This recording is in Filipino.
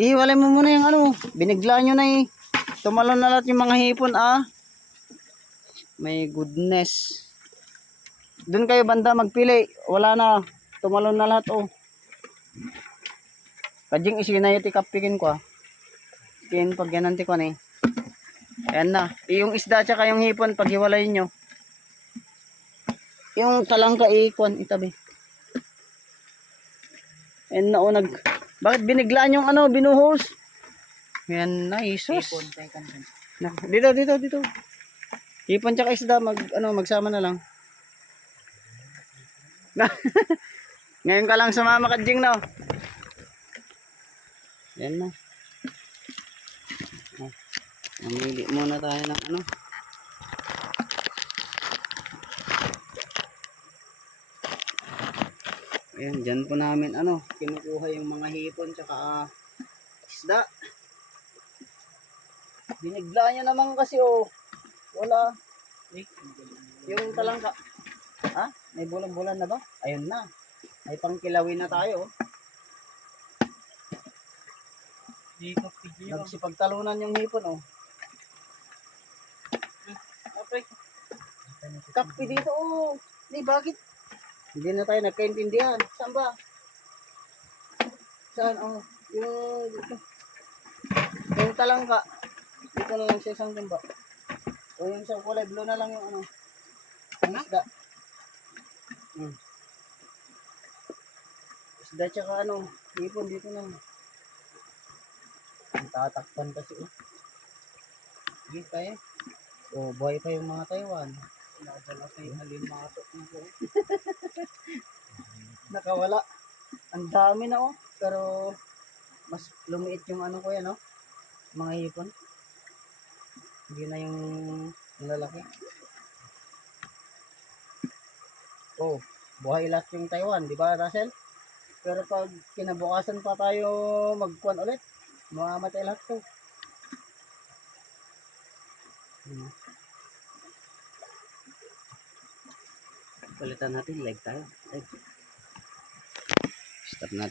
Iwalay mo muna yung ano. Binigla nyo na eh. Tumalon na lahat yung mga hipon ah. My goodness. Doon kayo banda magpili. Wala na. Tumalon na lahat oh. Kajing isinayot ikapikin ko ah. Yan pag yananti ko na eh. Ayan na. Yung isda tsaka yung hipon paghiwalay nyo. Yung talangka ikon itabi. Ayan na oh bakit biniglaan yung ano binuhos? Ayan na isos. Dito. Hipon tsaka isda magsama na lang. Ngayon ka lang sumama Kajing no. Yan na. Mamili muna tayo ng ano. Ayan, dyan po namin kinukuha yung mga hipon tsaka isda. Binigla niya naman kasi oh. Wala. Yung talangka. Ha? May bulan-bulan na ba? Ayun na. May pangkilawin na tayo oh. Nagsipagtalunan yung hipon oh. Kapi dito oh. Bakit? Hindi na tayo nagkaintindihan. Saan ba? Saan oh? Yung talangka. Dito na lang siya isang timba. O yung sa kulay blue na lang yung yung isda. Isda tsaka hipon dito na. Tatakpan kasi oh. Sige tayo. Oh, buhay pa yung mga Taiwan. Nakadala sa yung halimatok na po. Nakawala. Ang dami na oh. Pero mas lumiit yung ko yan oh. Mga hipon. Hindi na yung lalaki. Oh, buhay lahat yung Taiwan, di ba Russell? Pero pag kinabukasan pa tayo magkuhan ulit, mamamatay lahat to. Palitan natin, live tayo. Stop natin.